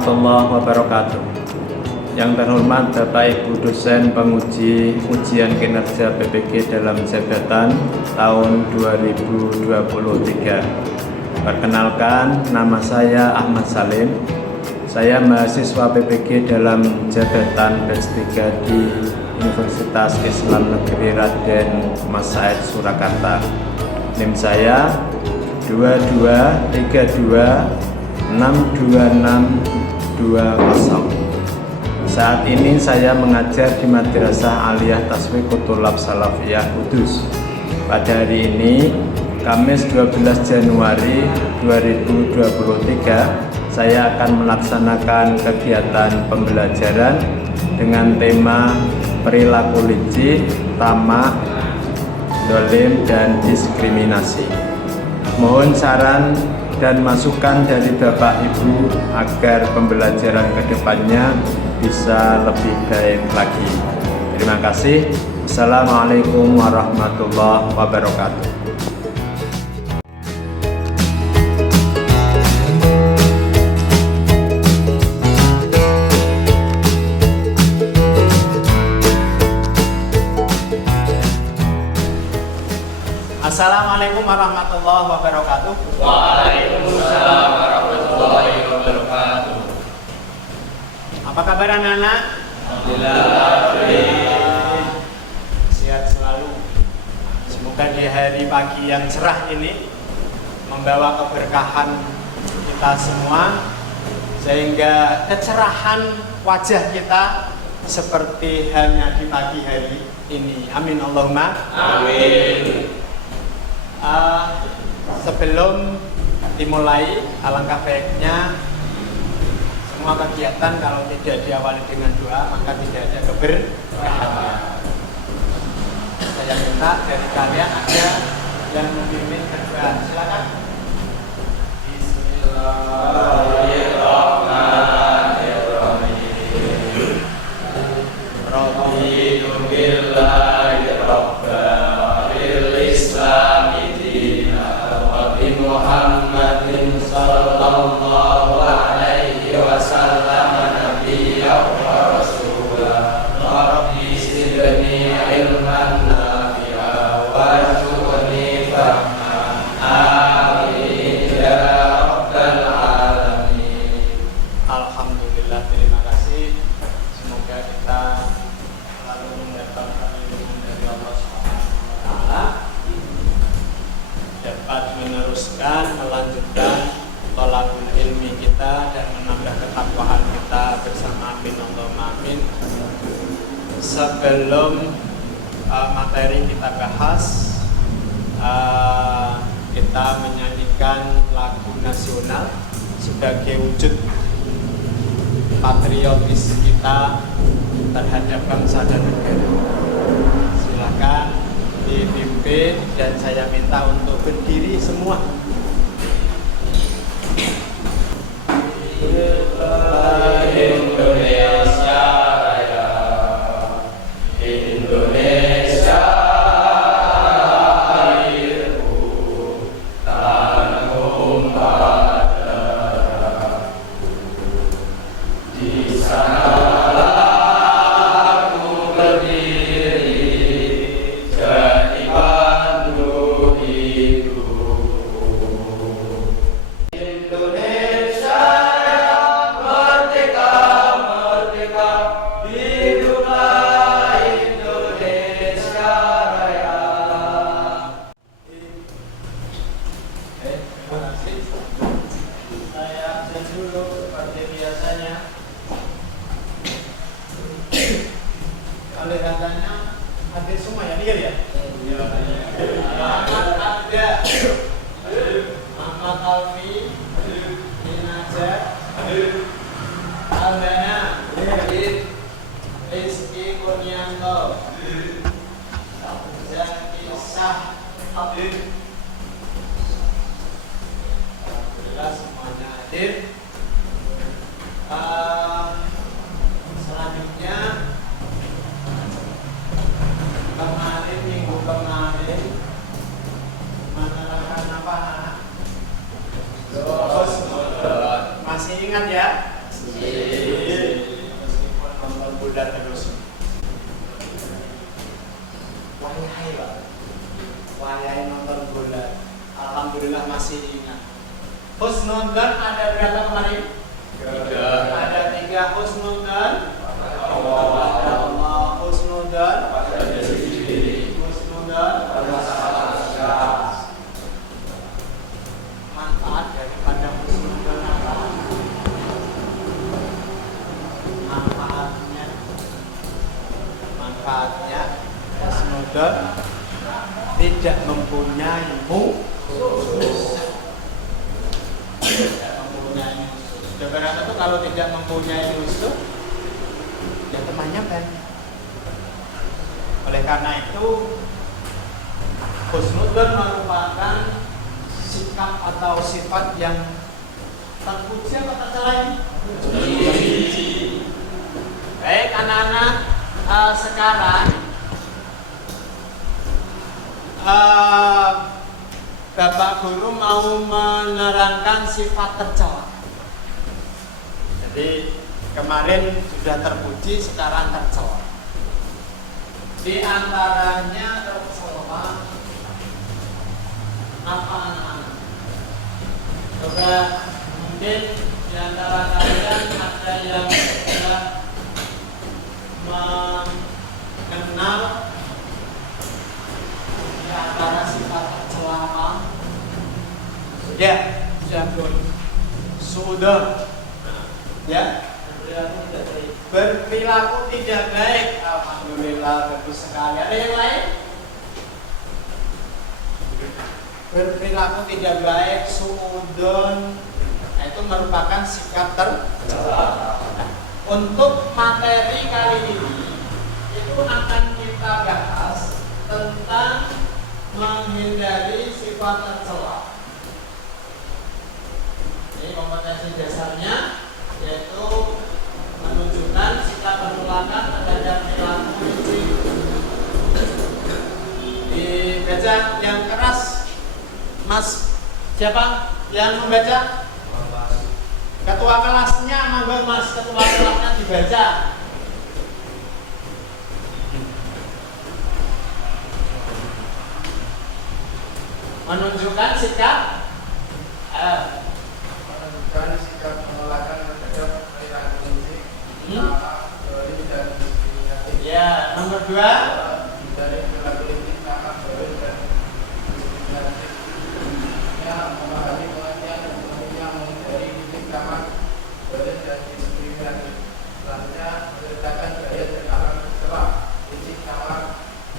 warahmatullahi wabarakatuh. Yang terhormat Bapak Ibu dosen penguji ujian kinerja PPG dalam jabatan tahun 2023. Perkenalkan, nama saya Ahmad Salim. Saya mahasiswa PPG dalam jabatan batch 3 di Universitas Islam Negeri Raden Mas Said Surakarta. NIM saya 2232626220. Saat ini saya mengajar di Madrasah Aliyah Tasfiq Kutulab Salafiyah Kudus. Pada hari ini, Kamis 12 Januari 2023, saya akan melaksanakan kegiatan pembelajaran dengan tema perilaku licik, tamak, dolim, dan diskriminasi. Mohon saran dan masukan dari Bapak Ibu agar pembelajaran kedepannya bisa lebih baik lagi. Terima kasih. Assalamualaikum warahmatullahi wabarakatuh. Assalamualaikum warahmatullahi wabarakatuh. Waalaikumsalam warahmatullahi wabarakatuh. Apa kabar anak-anak? Alhamdulillah. Sehat selalu. Semoga di hari pagi yang cerah ini membawa keberkahan kita semua, sehingga kecerahan wajah kita seperti halnya di pagi hari ini. Amin Allahumma Amin. Sebelum dimulai, alangkah baiknya semua kegiatan kalau tidak diawali dengan doa maka tidak ada keberkahan. Saya minta dari kalian ada yang memimpin berdoa. Silakan. Bismillahirrahmanirrahim. Raditu billahi rabban bil islami dinan wa bi Muhammadin sallallahu alaihi wasallam nabiyyan wa rasulah. Rabbi zidni ilman nafi'a warzuqni fahman. Amin ya rabbal alamin. Alhamdulillah, terima kasih. Semoga kita selalu mendapatkan ilmu dari Allah SWT, dapat meneruskan, melanjutkan thalabul ilmi kita dan menambah ketakwaan kita bersama. Amin Allahumma amin. Sebelum materi kita bahas, kita menyanyikan lagu nasional sebagai wujud patriotis kita terhadap bangsa dan negara. Silakan dipimpin dan saya minta untuk berdiri semua. Indonesia Raya, Indonesia airku, tanah tumpah darah. Di sanalah aku berdiri, jadi pandu hidupku. Indonesia merdeka, merdeka, hiduplah Indonesia Raya. Terima kasih. Saya absen dulu seperti biasanya. Kalau katanya hadir semua ya, clear ya? Ahmad ada, Ahmad Alfi, Dinaja, Aldana, Rizky Kurnianto, Zaki Sah, alhamdulillah semuanya hadir. Selanjutnya minggu kemarin menerangkan apa? Masih ingat ya? bola terus. Wayai Pak, wayai nonton bola. Alhamdulillah masih ingat. Husnudon ada berapa kemarin? 3. Ada 3 husnudon. Allah husnudon. Husnudon. Manfaat daripada husnudon apa? Manfaatnya husnudon tidak mempunyai musuh. Tidak mempunyai musuh. Sudah berapa tuh kalau tidak mempunyai musuh, ya temannya banyak. Oleh karena itu, husnudon merupakan sikap atau sifat yang terpuji atau tercela ini? Baik anak-anak, sekarang Bapak Guru mau menerangkan sifat tercela. Jadi kemarin sudah terpuji, sekarang tercela. Di antaranya tercela apa anak-anak? Coba mungkin di antara kalian ada yang sudah mengenal di antara sifat tercela apa? Ya, jagon, sudah, ya, berperilaku tidak baik. Alhamdulillah bagus sekali. Ada yang lain? Berperilaku tidak baik, suudon, nah, itu merupakan sikap tercela. Untuk materi kali ini itu akan kita bahas tentang menghindari sifat tercela. Ini kompetensi dasarnya yaitu menunjukkan sikap penolakan terhadap perilaku licik. Dibaca yang keras, Mas. Siapa yang membaca? Ketua kelasnya, monggo Mas. Ketua kelasnya dibaca. Menunjukkan sikap Menunjukkan sikap penolakan terhadap perilaku licik, dolim dan diskriminatif. Ya, nomor 2. Dari perilaku licik, dolim dan diskriminatif. Memahami pengertian dan umumnya menghindari licik, dolim dan diskriminatif. Selanjutnya menceritakan gaya dan akhlak tercela, licik,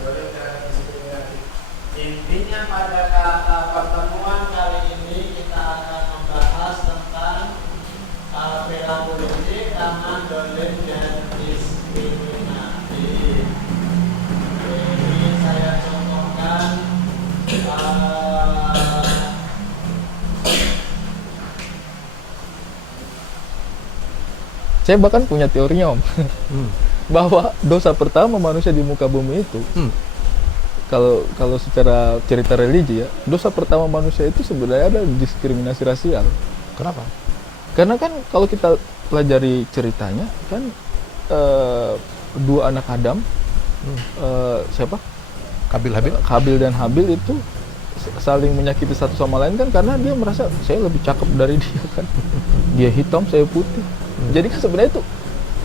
dolim dan diskriminatif. Intinya pada kata pertemuan kali ini kita akan membahas tentang perilaku licik, dolim dan diskriminatif. Ini saya contohkan saya bahkan punya teorinya Om, bahwa dosa pertama manusia di muka bumi itu, kalau secara cerita religi ya, dosa pertama manusia itu sebenarnya ada diskriminasi rasial. Kenapa? Karena kan kalau kita pelajari ceritanya kan, dua anak Adam, siapa? Kabil dan Habil itu saling menyakiti satu sama lain kan, karena dia merasa saya lebih cakep dari dia kan, dia hitam saya putih. Jadi kan sebenarnya itu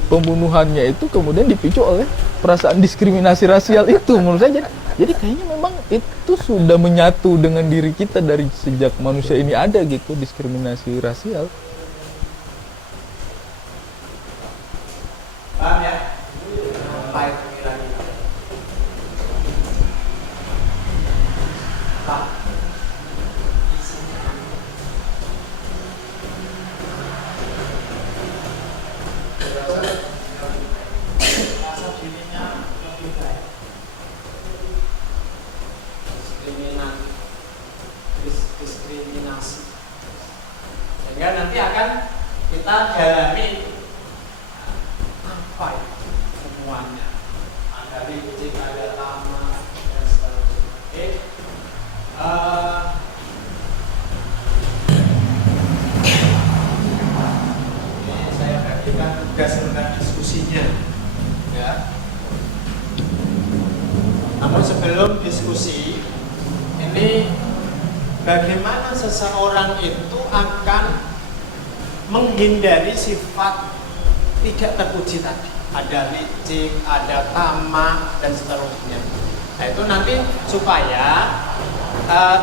pembunuhannya itu kemudian dipicu oleh perasaan diskriminasi rasial itu menurut saya. Jadi kayaknya memang itu sudah menyatu dengan diri kita dari sejak manusia ini ada gitu, diskriminasi rasial. paham ya? Apa itu kira-kira? Pak, rasa dirinya lebih baik. Diskriminasi. Sehingga nanti akan kita dalami apa itu semuanya. Ada licik, ada lama dan seterusnya. Oke. Ini saya bagikan tugas tentang diskusinya. saja. Namun sebelum diskusi, ini bagaimana seseorang itu akan menghindari sifat tidak terpuji tadi. Ada licik, ada tamak, dan seterusnya. Nah itu nanti supaya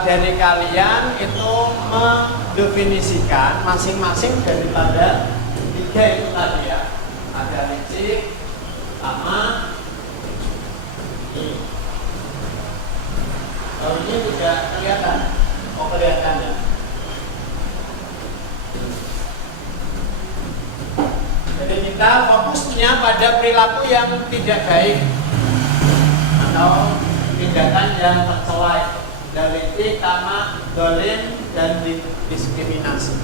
dari kalian itu mendefinisikan masing-masing daripada tiga itu tadi ya. Ada licik, tamak, ini. Kalau ini tidak kelihatan, kelihatan ya. Jadi kita fokusnya pada perilaku yang tidak baik atau tindakan yang tercela, dari tamak, dolim, dan diskriminasi.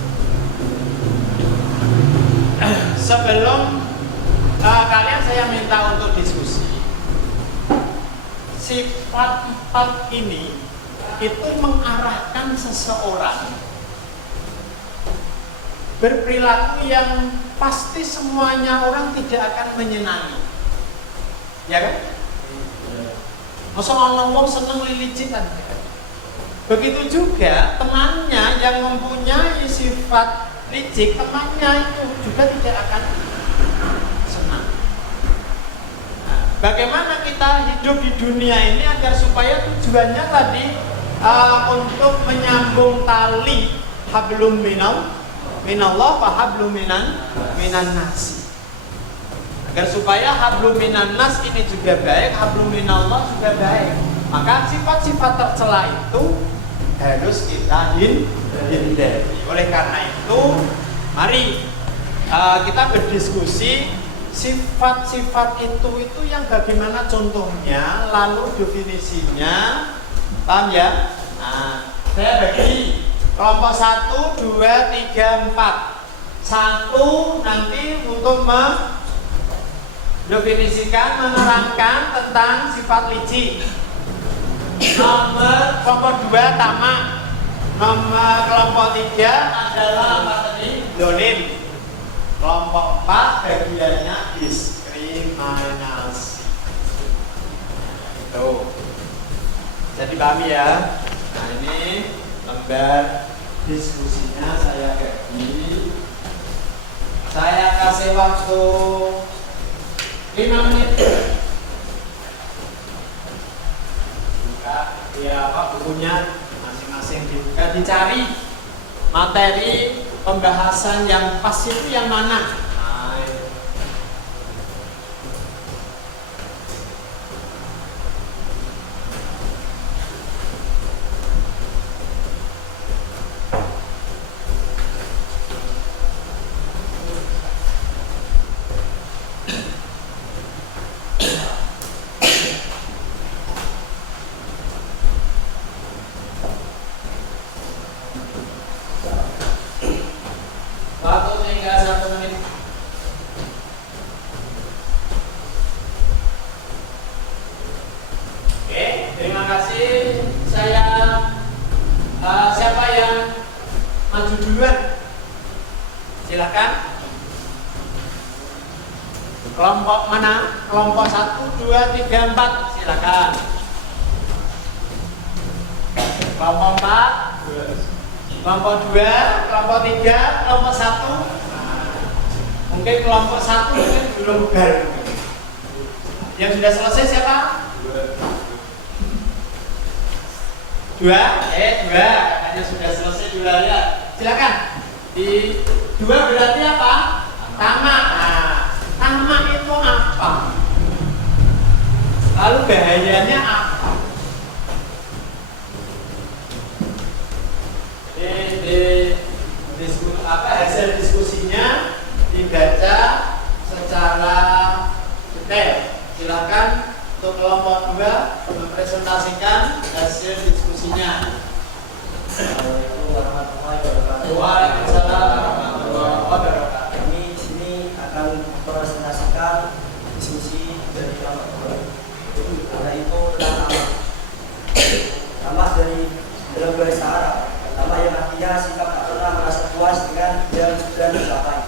Sebelum kalian saya minta untuk diskusi. Sifat empat ini itu mengarahkan seseorang berperilaku yang pasti semuanya orang tidak akan menyenangi, ya kan? Masa orang wong seneng lilicitan. Begitu juga temannya yang mempunyai sifat licik, temannya itu juga tidak akan senang. Nah, bagaimana kita hidup di dunia ini agar supaya tujuannya tadi untuk menyambung tali hablum minallah wa hablum minan nas. Agar supaya hablum minan nas ini juga baik, hablum minallah juga baik. Maka sifat-sifat tercela itu harus kita hindari. Oleh karena itu, mari kita berdiskusi sifat-sifat itu yang bagaimana contohnya, lalu definisinya, paham ya? Nah, saya bagi kelompok 1, 2, 3, 4. 1 nanti untuk mendefinisikan, menerangkan tentang sifat licik. Nomor kelompok 2 tamak. Nomor kelompok 3 adalah apa tadi? Dolim. Kelompok 4 bagiannya diskriminasi. Itu. Jadi pahami ya. Nah ini lembar diskusinya saya bagi. Saya kasih waktu 5 menit. Ya apa bukunya masing-masing dibuka, dicari materi pembahasan yang pas itu yang mana. Waktu tinggal 1 menit. Oke, terima kasih. Saya siapa yang maju duluan? Silakan. Kelompok mana? Kelompok 1, 2, 3, 4. Silakan. Kelompok 4. Kelompok 2, kelompok 3, kelompok 1. Mungkin kelompok 1 mungkin belum baru. Yang sudah selesai siapa? 2. 2. Katanya sudah selesai 2 ya. Silakan. Di 2 berarti apa? Tamak. Nah, tamak itu apa? Lalu bahayanya apa? Hasil diskusinya dibaca secara detail. Silakan untuk kelompok 2 mempresentasikan hasil diskusinya. Assalamualaikum warahmatullahi wabarakatuh. Waalaikumsalam warahmatullahi wabarakatuh. Ini akan mempresentasikan diskusi dari kelompok 2, yaitu tentang tamak. Tamak dalam bahasa Arab. Tamak yang artinya sikap tak pernah merasa puas dengan yang sudah dicapai.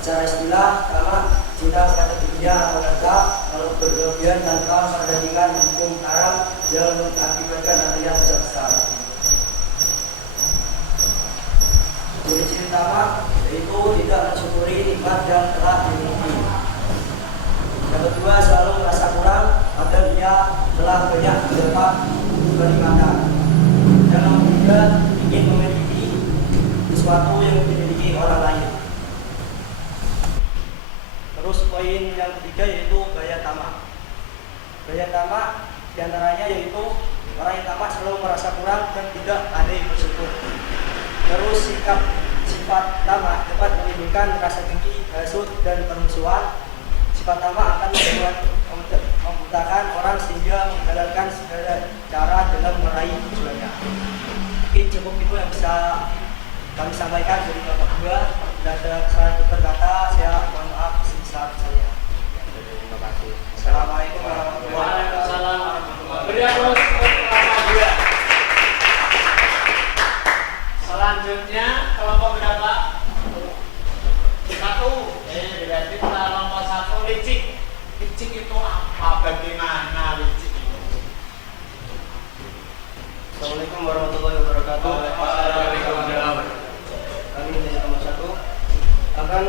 Secara istilah, tamak cinta kepada dunia atau harta, lalu berlebihan tanpa perbandingan hukum haram yang mengakibatkan antrian besar-besar. Ciri-ciri tamak yaitu tidak mensyukuri nikmat yang telah dimiliki. Yang kedua, selalu merasa kurang padahal dia telah banyak mendapat kenikmatan. Yang ketiga, ingin memiliki sesuatu yang dimiliki orang lain. Terus poin yang ketiga yaitu gaya tamak. Gaya tamak diantaranya yaitu orang yang tamak selalu merasa kurang dan tidak pandai bersyukur. Terus sifat tamak dapat menimbulkan rasa dengki, hasut, dan permusuhan. Sifat tamak akan membutakan orang sehingga menghalalkan segala cara dalam meraih tujuannya. Mungkin cukup itu yang bisa kami sampaikan dari Bapak Dua. Tidak ada kesalahan berkata, saya mohon maaf sebesar-besarnya. Terima kasih. Assalamualaikum warahmatullahi wabarakatuh. Waalaikumsalam warahmatullahi wabarakatuh. Beri aplaus untuk Bapak Dua. Selanjutnya kelompok berapa? Satu. Berarti kelompok satu licik. Licik itu apa? Bagaimana licik itu? Assalamualaikum warahmatullahi wabarakatuh. Kami dari kelompok satu akan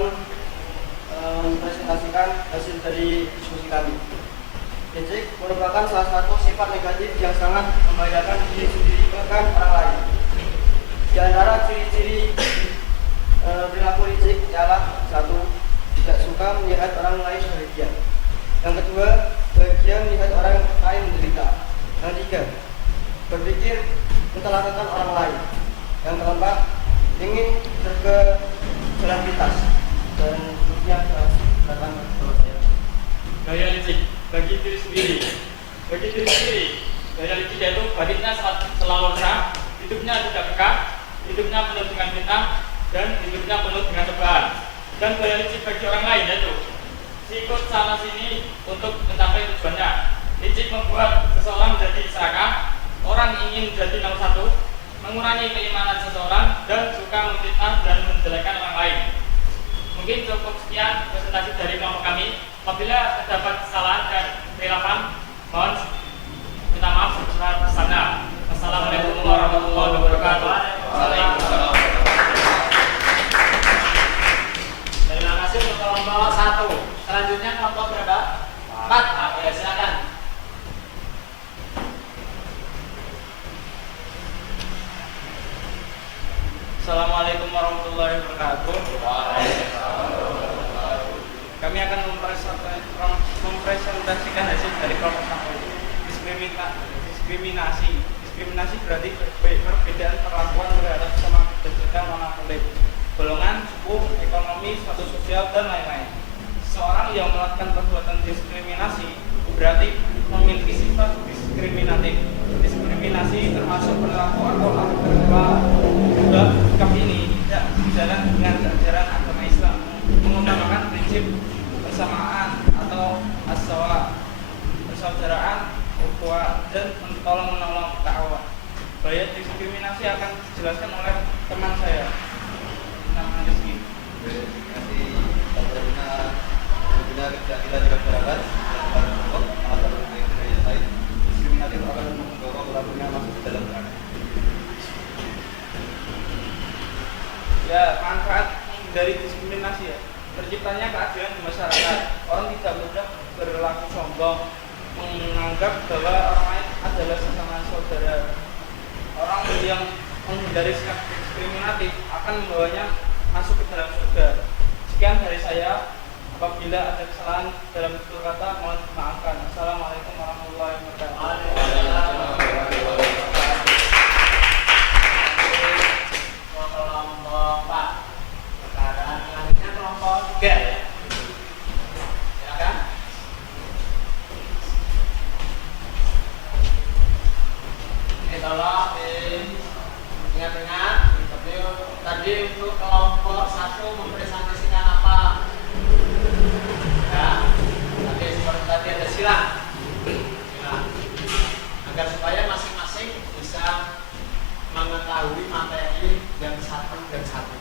mempresentasikan hasil dari diskusi kami. Licik merupakan salah satu sifat negatif yang sangat membahayakan diri sendiri bahkan orang lain. Di antara ciri-ciri perilaku licik ialah satu, tidak suka melihat orang lain bahagia. Yang kedua, bahagia melihat orang lain menderita. Yang tiga, berpikir mencelakakan orang lain. Yang keempat, ingin berkelanjutan dan seterusnya datang ke saya. Gaya licik bagi diri sendiri. Bagi diri sendiri, gaya licik yaitu baliknya selalu resah, hidupnya tidak peka, hidupnya penuh dengan fitnah, dan hidupnya penuh dengan cobaan. Dan gaya licik bagi orang lain yaitu sikut sana sini untuk mencapai tujuannya. Licik membuat seseorang menjadi serakah, orang ingin jadi nomor satu, mengurangi keimanan seseorang, dan suka memfitnah dan menjelekkan orang lain. Mungkin cukup sekian presentasi dari kelompok kami. Apabila terdapat kesalahan dan kehilafan, mohon minta maaf sebesar-besarnya. Assalamualaikum warahmatullahi wabarakatuh. Waalaikumsalam. Terima kasih untuk kelompok satu. Selanjutnya kelompok berapa? 4. Ya, silakan. Assalamualaikum warahmatullahi wabarakatuh. Kami akan mempresentasikan hasil dari kelompok satu. Diskriminasi. Diskriminasi berarti perbedaan perlakuan terhadap sesama berdasarkan warna kulit, golongan, suku, ekonomi, status sosial, dan lain-lain. Seorang yang melakukan perbuatan diskriminasi berarti memiliki sifat diskriminatif. Diskriminasi termasuk perilaku atau sikap ini tidak sejalan dengan ajaran agama Islam, mengutamakan prinsip persamaan atau as-sawa, persaudaraan, ukhuwah, dan tolong-menolong ta'awun. Bahaya diskriminasi akan dijelaskan oleh teman saya, namanya Rizky. Terima kasih Pak Taruna. Bila kita tidak berangkat dan kelompok atau yang lain, diskriminatif akan mendorong pelakunya masuk ke dalam neraka. Ya, manfaat dari diskriminasi ya, terciptanya keadilan di masyarakat. Orang tidak mudah berlaku sombong, menganggap bahwa orang lain adalah sesama saudara. Orang yang menghindari sikap diskriminatif akan membawanya masuk ke dalam surga. Sekian dari saya. Apabila ada kesalahan dalam tutur kata, mohon dimaafkan. Assalamualaikum warahmatullahi wabarakatuh. Kelompok 4. Perkataan selanjutnya kelompok 3 ya. Silakan. Ini tolong ingat-ingat. Tadi untuk kelompok 1 mempresentasikan apa? Ya, tadi seperti tadi ada silang, agar supaya masing-masing bisa mengetahui materi yang satu dan satu.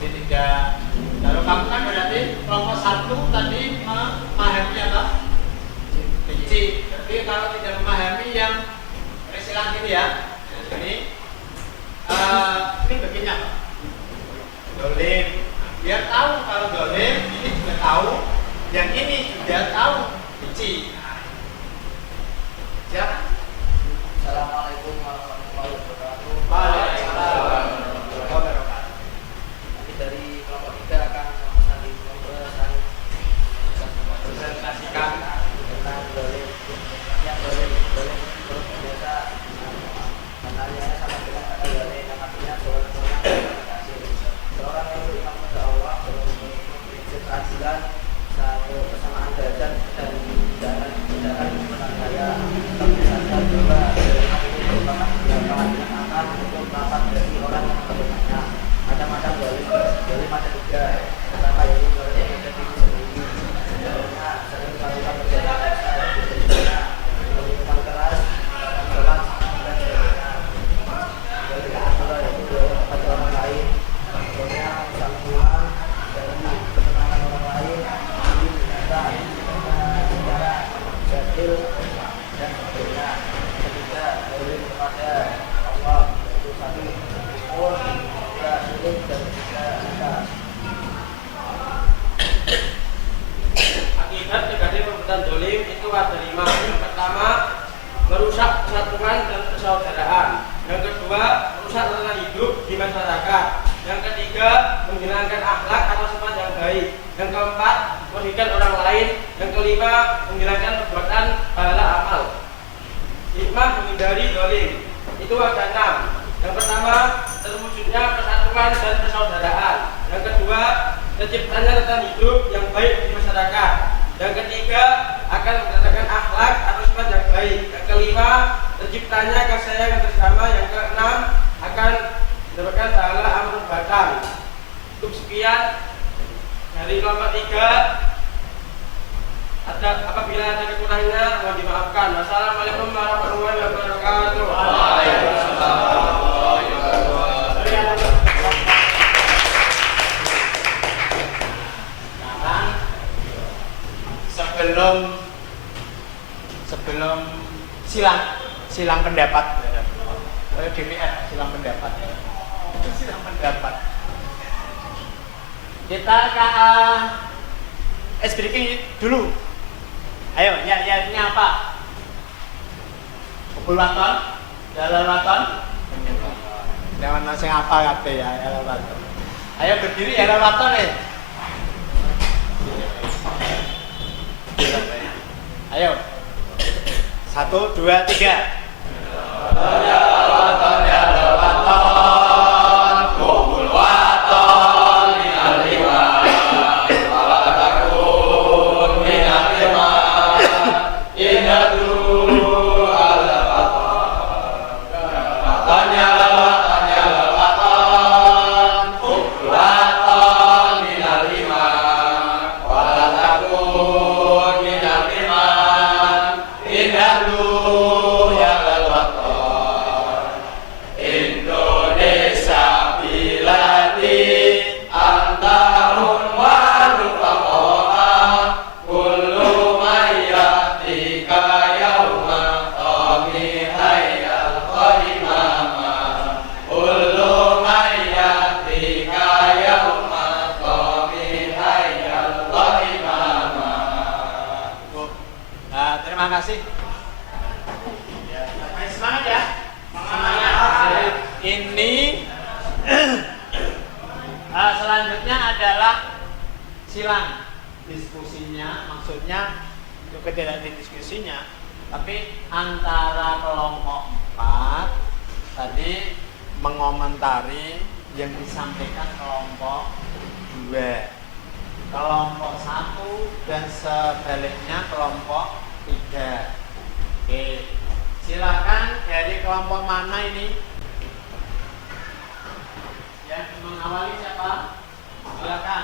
Ini tidak. Kalau kamu kan berarti kelompok 1 tadi memahami apa? perbuatan dolim itu ada 5. Yang pertama, merusak persatuan dan persaudaraan. Yang kedua, merusak tatanan hidup di masyarakat. Yang ketiga, menghilangkan akhlak atau sifat yang baik. Yang keempat, merugikan orang lain. Yang kelima, menghilangkan perbuatan pahala amal. Hikmah menghindari dolim itu ada 6. Yang pertama, terwujudnya persatuan dan persaudaraan. Yang kedua, terciptanya tatanan hidup yang baik di masyarakat. Yang ketiga, akan mendatangkan akhlak atau sifat yang baik. Yang kelima, terciptanya kasih sayang bersama. Yang keenam, akan mendapatkan pahala amal perbuatan. Cukup sekian dari kelompok 3. Apabila ada kekurangannya, mohon dimaafkan. Wassalamualaikum warahmatullahi wabarakatuh. Sebelum silang pendapat, DPR silang pendapat, kita ke ice breaking dulu. Ayo, ya ini apa? Pukul waton, jalan waton. Jangan nasi apa kabeh ya, jalan waton. Ayo berdiri jalan waton nih. Ayo. 1, 2, 3. Terima kasih. Semangat ya. Semangat. Ini selanjutnya adalah silang diskusinya, maksudnya juga tidak diskusinya, tapi antara kelompok 4 tadi mengomentari yang disampaikan kelompok 2, kelompok 1 dan sebaliknya kelompok 3. Oke, silakan dari kelompok mana ini? Yang mengawali siapa? Silakan.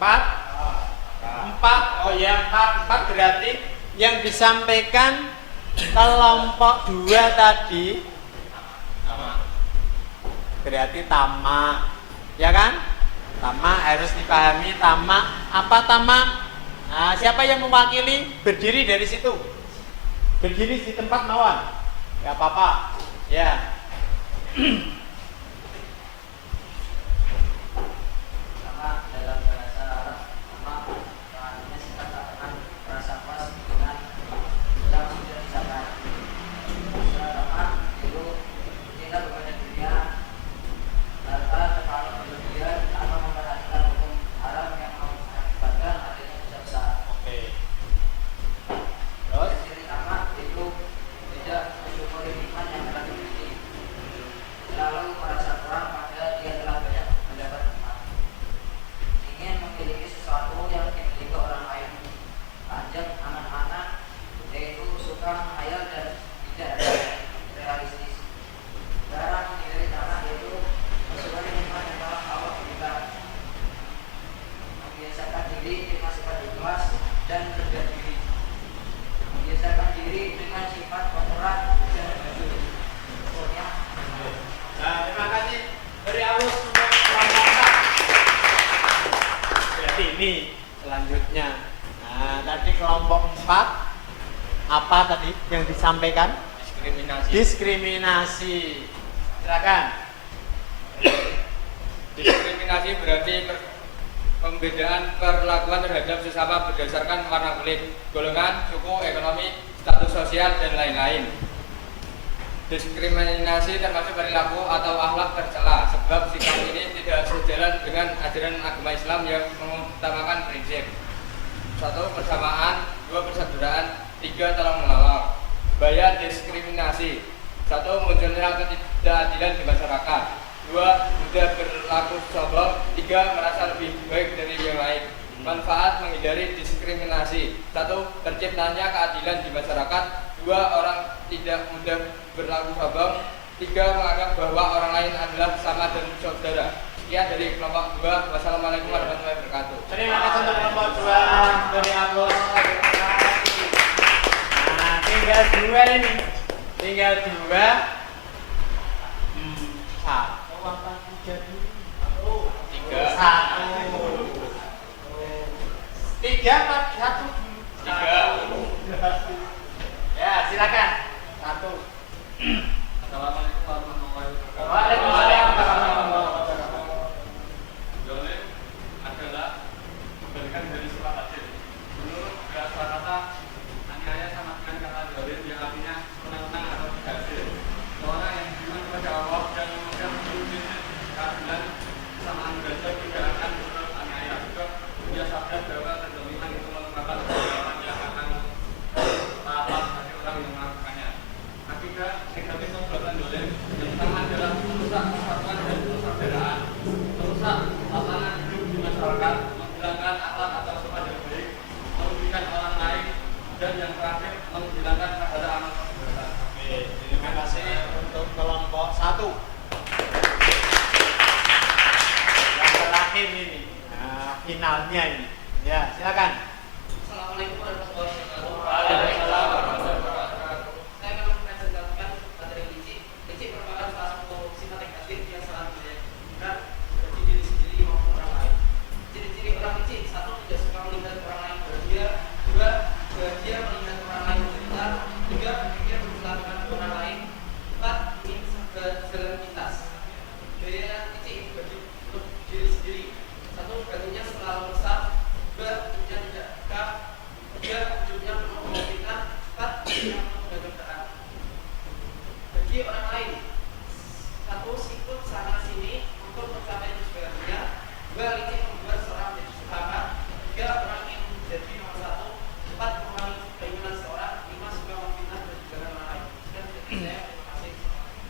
4. Oh ya, 4 berarti yang disampaikan kelompok 2 tadi berarti tamak, ya kan? Tamak harus dipahami. Tamak apa tamak? Nah, siapa yang mewakili? Berdiri dari situ. Berdiri di tempat mawon. Gak apa-apa. Ya. Tamak dalam bahasa Arab, tamak artinya sikap tak pernah merasa puas dengan yang sudah dicapai. Istilah tamak itu tinggal kepada dunia, harta, kepala berlebihan, tanpa memperhatikan hukum haram yang mengakibatkan adanya dosa besar. Oke. Terus Ciri tamak itu tidak mensyukuri nikmat yang telah dimiliki, selalu merasa kurang padahal dia telah banyak mendapat nikmat, ingin memiliki sesuatu yang dimiliki orang lain, panjang anak-anak, yaitu suka menghayal dan tidak realistis. Barang dari tamak yaitu mensyukuri nikmat yang telah Allah berikan, membiasakan diri dengan sifat ikhlas dan rendah diri, membiasakan diri dengan sifat pemurah dan jujur. Pokoknya Nah, terima kasih dari Alus untuk kelompok. Berarti ini selanjutnya. Nah, tadi kelompok 4 apa tadi yang disampaikan? Diskriminasi. Silakan. Diskriminasi berarti pembedaan perlakuan terhadap sesama berdasarkan warna kulit, golongan, suku, ekonomi, status sosial, dan lain-lain. Diskriminasi termasuk perilaku atau akhlak tercela, sebab sikap ini tidak sejalan dengan ajaran agama Islam yang mengutamakan prinsip 1. Persamaan, 2. Persaudaraan, 3. Tolong menolong. Bahaya diskriminasi 1. Munculnya ketidakadilan di masyarakat, 2. Mudah berlaku sombong, 3. Merasa lebih baik dari yang lain. Manfaat menghindari diskriminasi 1. Terciptanya keadilan di masyarakat, 2. Orang tidak mudah berlaku sombong, 3. Menganggap bahwa orang lain adalah sama dan saudara. Sekian dari kelompok 2. Wassalamualaikum warahmatullahi wabarakatuh. Terima kasih untuk kelompok 2 dari Agus. Nah, tinggal 2 ini. Tinggal 2. Satu apa 3 dulu? 3. 3 apa 1? 3. Ya, silakan. 1. Assalamualaikum warahmatullahi wabarakatuh. Waalaikumsalam warahmatullahi wabarakatuh. Zalim adalah kebalikan dari sifat adil. Menurut bahasa kata, aniaya sama dengan kata zalim yang artinya menentang atau tidak adil. Seorang yang beriman kepada Allah dan memegang prinsip keadilan kesamaan derajat tidak akan berbuat aniaya. Juga dia sadar bahwa kezaliman itu merupakan perbuatan yang akan taat bagi orang yang melakukannya. Akibat negatif perbuatan zalim yang pertama adalah merusak persatuan dan persaudaraan, merusak tatanan hidup di masyarakat, menghilangkan akhlak atau sopan yang baik, merugikan orang lain, dan yang terakhir menghilangkan pahala amal perbuatan. Oke, terima kasih untuk kelompok 1. Yang terakhir ini, finalnya ini. Ya, silakan. Assalamualaikum warahmatullahi wabarakatuh. Waalaikumsalam warahmatullahi wabarakatuh. Saya akan mempresentasikan materi licik. Licik merupakan salah satu sifat negatif yang sangat menyakitkan bagi diri sendiri maupun orang lain. Ciri-ciri orang licik: 1. Tidak suka melihat orang lain bahagia, 2. Bahagia melihat orang lain menderita, 3. Berpikir melakukan orang lain, 4. Ingin jalan pintas. Gaya licik bagi diri sendiri: 1. Batinnya selalu resah, 2. Hidupnya tidak peka, 3. Hidupnya penuh kemudian, 4. Hidupnya penuh kegaduhan. Bagi orang lain: 1. Sikut sana sini untuk mencapai tujuannya, 2. Licik membuat seorang menjadi suka, 3. Orang ingin menjadi nomor 1, 4. Memahami keinginan seorang, 5. Suka memfitnah dan juga orang lain. Sekian dari saya. Terima kasih.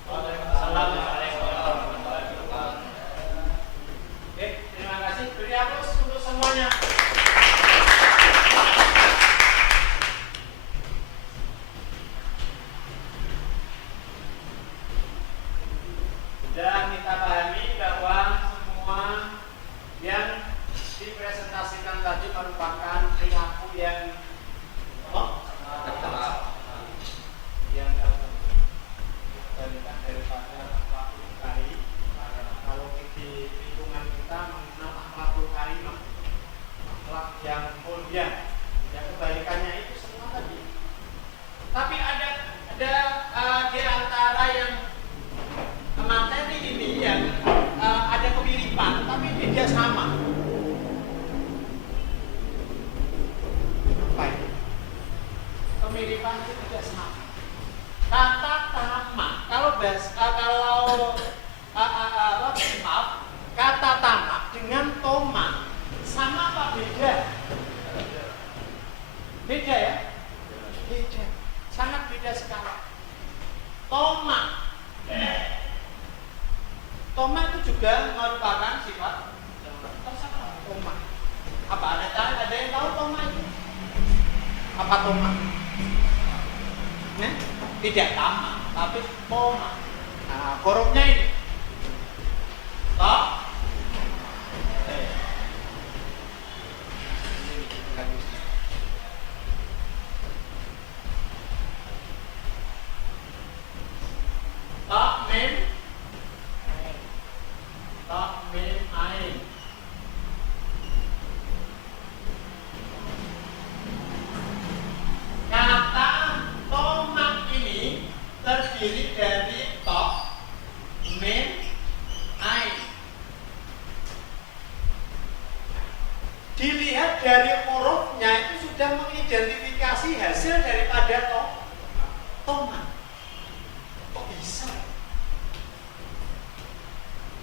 Waalaikumsalam warahmatullahi wabarakatuh. Oke, terima kasih. Beri aplaus untuk semuanya. Dan kita pahami bahwa semua yang dipresentasikan tadi merupakan perilaku yang yang dibandingkan daripada akhlakul karim. Kalau di lingkungan kita mengenal akhlakul karimah, akhlak yang mulia, yang kebalikannya itu semua tadi. Tapi ada di antara yang materi ini yang ada kemiripan, tapi dia sama. Apa itu? Kemiripan itu tidak sama. Kata tamak, kata tamak dengan tomak sama apa beda? Beda ya? Beda, sangat beda sekali. Tomak itu juga merupakan sifat terserah. Tomak. Apa ada yang tahu tomak itu? Apa tomak? Tidak tamak, tapi tomak. Nah, hurufnya ini. Tok. Tok mim. Tok mim ain. Kata tomak ini terdiri dari tok, mim, ain. ada tomat. Kok bisa?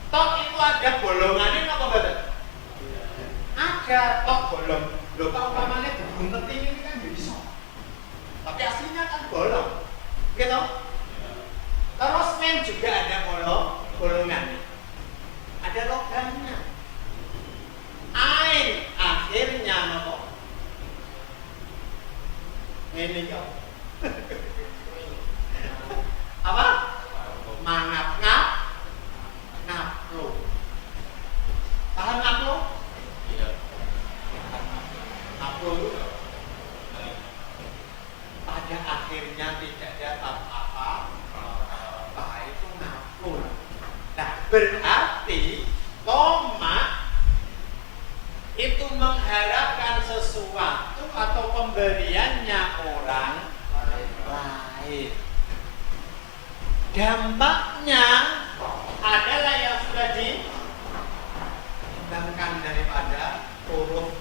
Tok itu ada bolongannya apa enggak? Ada tok bolong. Loh, kalau umpamanya dibuntet ini kan bisa. Tapi aslinya kan bolong. Gitu? Terus men juga ada bolongan. Ada logamnya. Ain akhirnya apa? Ini kok. Apa? Ngaplo. Paham ngaplo? Iya. Ngaplo pada akhirnya tidak dapat apa itu ngaplo. Nah, berarti tomat itu mengharapkan sesuatu atau pemberiannya orang lain. Dampaknya adalah yang sudah dikembangkan daripada huruf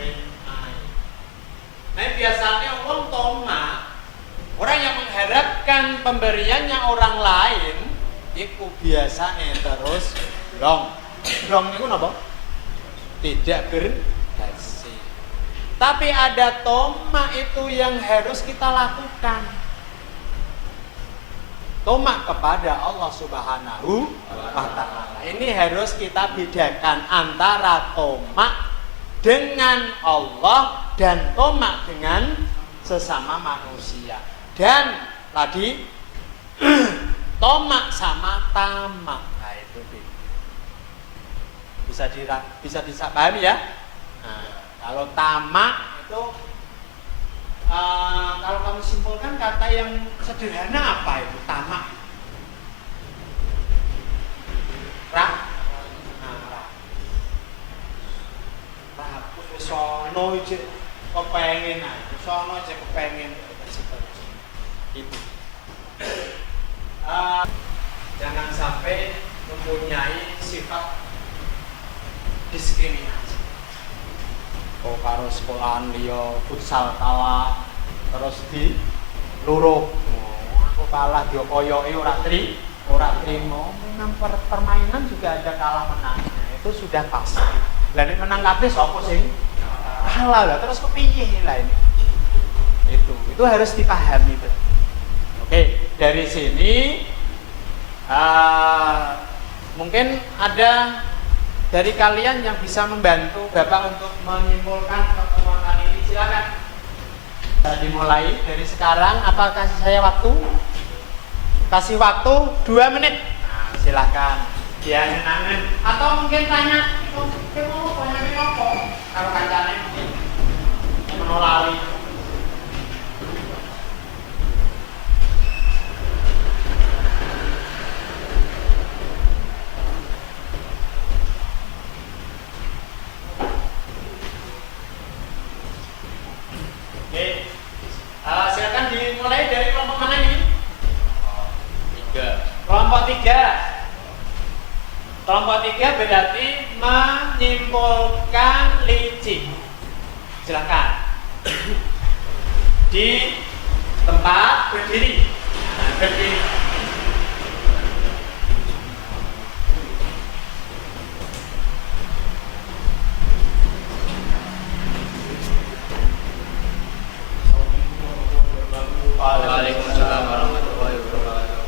ai. Nah, biasanya orang tomat, orang yang mengharapkan pemberiannya orang lain, itu biasanya terus long itu apa? Tidak berhasil. Tapi ada tomak itu yang harus kita lakukan. Tomak kepada Allah Subhanahu wa Ta'ala. Ini harus kita bedakan antara tomak dengan Allah dan tomak dengan sesama manusia. Dan tadi tomak sama tamak. Nah, itu bisa dipahami ya. Nah, kalau tamak itu kalau kamu simpulkan kata yang sederhana apa itu tamak? Sono aja kepengen aja, sono aja kepengen itu. Jangan sampai mempunyai sifat diskriminasi. Oh, karo sekolahan liya futsal kalah terus di luruk. Oh, aku kalah dia koyoke ora trimo. Memang permainan juga ada kalah menangnya. Itu sudah pasti. Lah nek menang kabeh sapa sing kalah lah terus kepiye lah ini. Itu harus dipahami betul. Oke, dari sini mungkin ada dari kalian yang bisa membantu Bapak untuk menyimpulkan pertemuan kali ini, silakan. Dimulai dari sekarang, apa kasih saya waktu? Kasih waktu 2 menit. Nah, silakan. Ya, nenangan. Atau mungkin tanya, kamu banyak apa? Kalau kancane menolali. Oke, silakan dimulai dari kelompok mana ini? 3. Kelompok 3. Kelompok 3 berarti menyimpulkan licik. Silakan. Di tempat berdiri. Nah, berdiri. Waalaikumsalam warahmatullahi wabarakatuh.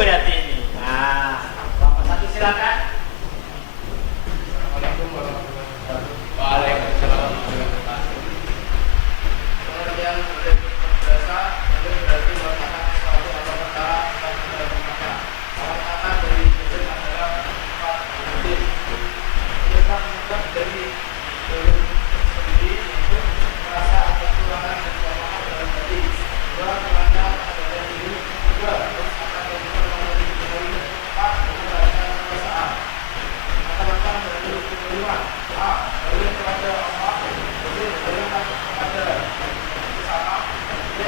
berarti ini. Nah, kelompok 1 silakan. Assalamualaikum warahmatullahi wabarakatuh. Waalaikumsalam. Pengertian subjek bahasa itu berarti meletakkan sesuatu atau perkara pada tempat. Meletakkan dari subjek adalah tempat subjek. Menyebab dari sendiri untuk merasa ada kekurangan dan kelemahan dalam diri. Dua, kerana ada diri. Tiga, terus akan dari kelemahan diri. Empat, merasakan perasaan. Mata-mata dari kelima. A. Berlindung kepada Allah. B. Berlindung kepada sesama. C.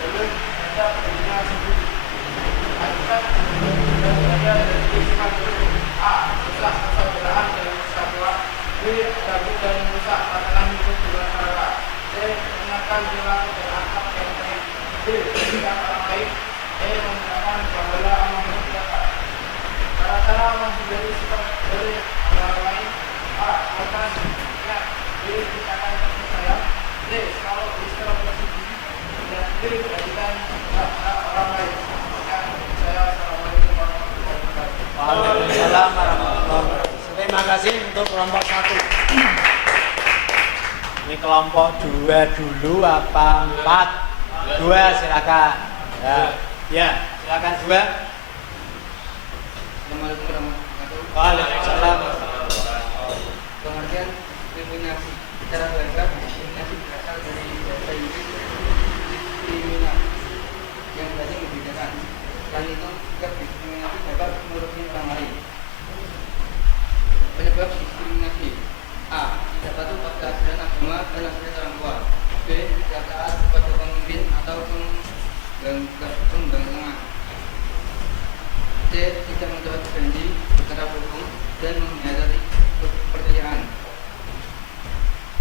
Berlindung terhadap dirinya sendiri. Akibat berada dari sifat dulu. A. Rusak persaudaraan dan persatuan. B. Gabung dan merusak tatanan hidup di luar cara. C. Mengenakan perilaku dan akhlak yang baik. D. Merugikan orang lain. E. Menggunakan bahaya amal masyarakat. Cara-cara menghindari sifat dari orang lain. A. Makan, ya. B. Tindakan kasih sayang. D. Selalu beristirahat sendiri. Dan D. Jadikan orang lain. Ya, saya assalamualaikum warahmatullahi wabarakatuh. Waalaikumsalam warahmatullahi wabarakatuh. Terima kasih untuk kelompok 1. Ini kelompok 2 dulu apa 4? 2 silakan. Ya, silakan 2. Assalamualaikum warahmatullahi wabarakatuh. Waalaikumsalam. Pengertian diskriminasi secara bahasa, diskriminasi berasal dari bahasa Inggris diskriminat yang berarti membedakan. Selain itu, sikap diskriminasi dapat merugikan orang lain. Penyebab diskriminasi: A. Tidak patuh pada ajaran agama dan nasihat orang tua. B. Tidak taat kepada pemimpin atau pembangkangan. C. Tidak mendapat janji berkata hukum dan menghindari kepercayaan.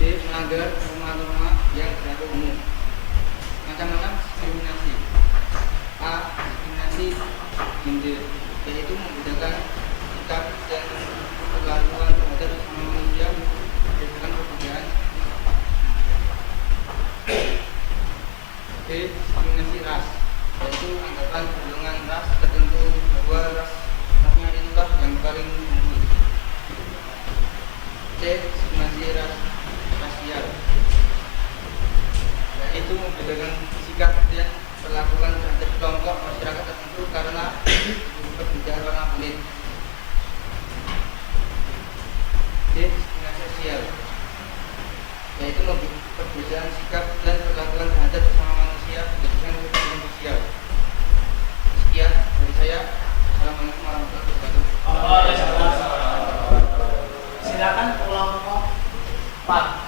D. Melanggar norma-norma yang berlaku umum. Macam-macam diskriminasi. A. Diskriminasi gender, yaitu membedakan sikap dan perlakuan terhadap sesama manusia berdasarkan perbedaan. B. Diskriminasi ras, yaitu anggapan golongan ras tertentu bahwa rasnya itulah yang paling unggul. C. Diskriminasi rasial, yaitu membedakan sikap dan perlakuan terhadap kelompok masyarakat tertentu karena perbedaan warna kulit. D. Diskriminasi sosial, yaitu perbedaan sikap dan perlakuan terhadap sesama manusia berdasarkan kebutuhan sosial. Sekian dari saya. Assalamualaikum warahmatullahi wabarakatuh. Silakan kelompok 4.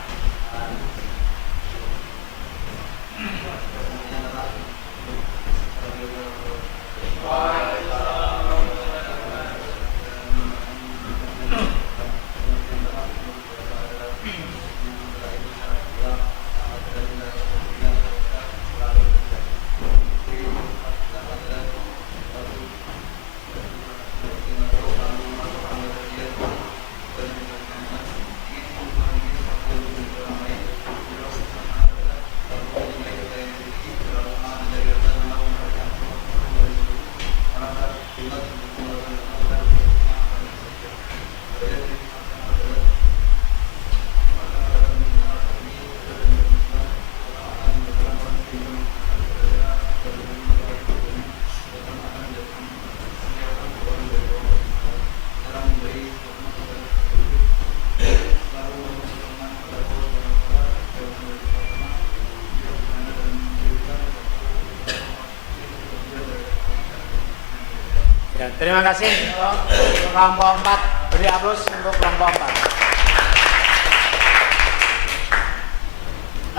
Ya, terima kasih untuk kelompok 4. Beri aplaus untuk kelompok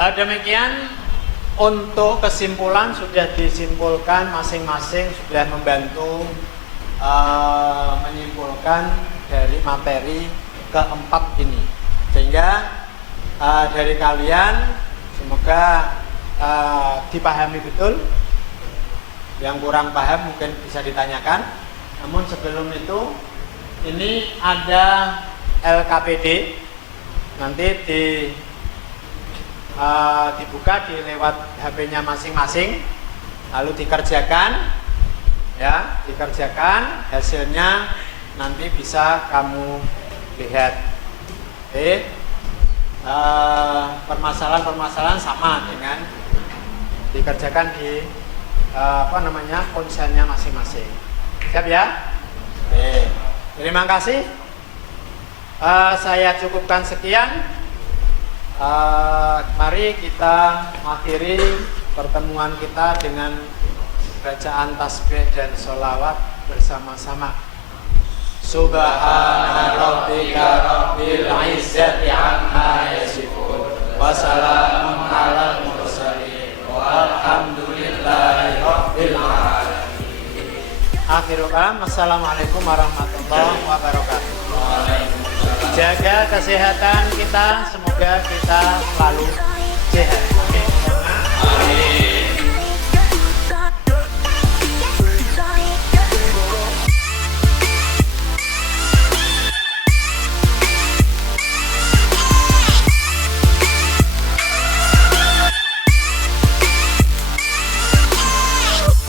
4. Demikian untuk kesimpulan sudah disimpulkan, masing-masing sudah membantu menyimpulkan dari materi keempat ini, sehingga dari kalian semoga dipahami betul. Yang kurang paham mungkin bisa ditanyakan. Namun sebelum itu, ini ada LKPD, nanti dibuka di lewat HP-nya masing-masing, lalu dikerjakan. Ya, dikerjakan, hasilnya nanti bisa kamu lihat. Oke. Permasalahan-permasalahan sama dengan dikerjakan di konsennya masing-masing. Siap ya? Oke. Terima kasih. Saya cukupkan sekian. Mari kita akhiri pertemuan kita dengan bacaan tasbih dan sholawat bersama-sama. Subhana rabbika rabbil izzati amma yasifun wa salamun alal mursalin walhamdulillahi rabbil alamin. Akhirul kalam. Assalamualaikum warahmatullahi wabarakatuh. Jaga kesehatan kita, semoga kita selalu sehat. Amin.